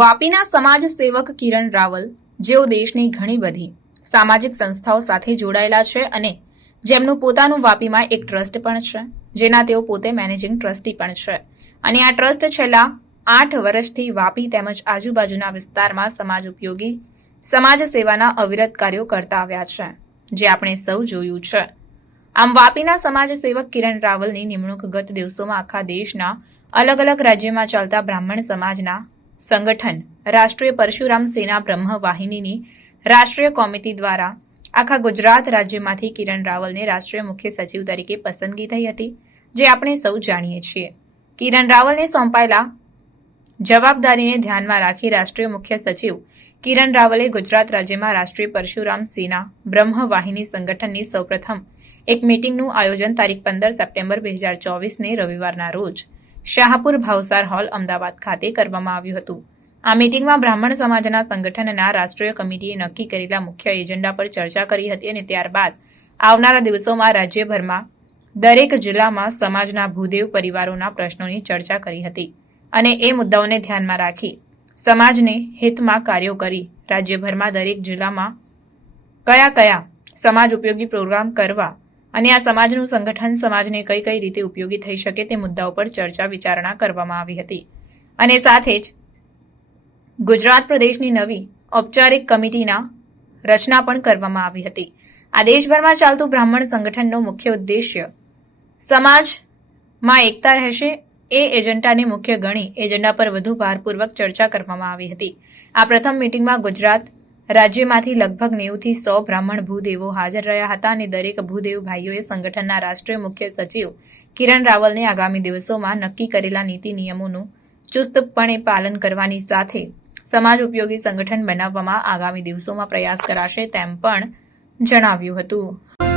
વાપીના સમાજ સેવક કિરણ રાવલ, જેઓ દેશની ઘણી બધી સામાજિક સંસ્થાઓ સાથે જોડાયેલા છે અને જેમનું પોતાનું વાપીમાં એક ટ્રસ્ટ પણ છે, જેના તેઓ પોતે મેનેજિંગ ટ્રસ્ટી પણ છે. અને આ ટ્રસ્ટ છેલ્લા આઠ વર્ષથી વાપી તેમજ આજુબાજુના વિસ્તારમાં સમાજ ઉપયોગી, સમાજ સેવાના અવિરત કાર્યો કરતા આવ્યા છે, જે આપણે સૌ જોયું છે. આમ વાપીના સમાજ સેવક કિરણ રાવલની નિમણૂક ગત દિવસોમાં આખા દેશના અલગ અલગ રાજ્યમાં ચાલતા બ્રાહ્મણ સમાજના સંગઠન, રાષ્ટ્રીય પરશુરામ સેના બ્રહ્મ વાહિનીની રાષ્ટ્રીય કોમિટી દ્વારા આખા ગુજરાત રાજ્યમાંથી કિરણ રાવલને રાષ્ટ્રીય મુખ્ય સચિવ તરીકે પસંદગી થઈ હતી, જે આપણે સૌ જાણીએ છીએ. કિરણ રાવલને સોંપાયેલા જવાબદારીને ધ્યાનમાં રાખી રાષ્ટ્રીય મુખ્ય સચિવ કિરણ રાવલે ગુજરાત રાજ્યમાં રાષ્ટ્રીય પરશુરામ સેના બ્રહ્મ વાહિની સંગઠનની સૌપ્રથમ એક મીટિંગનું આયોજન તારીખ પંદર સપ્ટેમ્બર બે હજાર ચોવીસને રવિવારના રોજ શાહપુર ભાવસાર હોલ અમદાવાદ ખાતે કરવામાં આવ્યું હતું. આ મિટિંગમાં બ્રાહ્મણ સમાજના સંગઠનના રાષ્ટ્રીય કમિટીએ નક્કી કરેલા મુખ્ય એજન્ડા પર ચર્ચા કરી હતી અને ત્યારબાદ આવનારા દિવસોમાં રાજ્યભરમાં દરેક જિલ્લામાં સમાજના ભૂદેવ પરિવારોના પ્રશ્નોની ચર્ચા કરી હતી અને એ મુદ્દાઓને ધ્યાનમાં રાખી સમાજને હિતમાં કાર્યો કરી રાજ્યભરમાં દરેક જિલ્લામાં કયા કયા સમાજ ઉપયોગી પ્રોગ્રામ કરવા અને આ સમાજનું સંગઠન સમાજને કઈ કઈ રીતે ઉપયોગી થઈ શકે તે મુદ્દાઓ પર ચર્ચા વિચારણા કરવામાં આવી હતી. અને સાથે જ ગુજરાત પ્રદેશની નવી ઔપચારિક કમિટીના રચના પણ કરવામાં આવી હતી. આ દેશભરમાં ચાલતું બ્રાહ્મણ સંગઠનનો મુખ્ય ઉદ્દેશ્ય સમાજમાં એકતા રહેશે. એ એજન્ડાને મુખ્ય ગણી એજન્ડા પર વધુ ભારપૂર્વક ચર્ચા કરવામાં આવી હતી. આ પ્રથમ મિટિંગમાં ગુજરાત રાજ્યમાંથી લગભગ નેવુંથી સો બ્રાહ્મણ ભૂદેવો હાજર રહ્યા હતા અને દરેક ભૂદેવ ભાઈઓએ સંગઠનના રાષ્ટ્રીય મુખ્ય સચિવ કિરણ રાવલને આગામી દિવસોમાં નક્કી કરેલા નીતિ નિયમોનું ચુસ્તપણે પાલન કરવાની સાથે સમાજ ઉપયોગી સંગઠન બનાવવામાં આગામી દિવસોમાં પ્રયાસ કરાશે તેમ પણ જણાવ્યું હતું.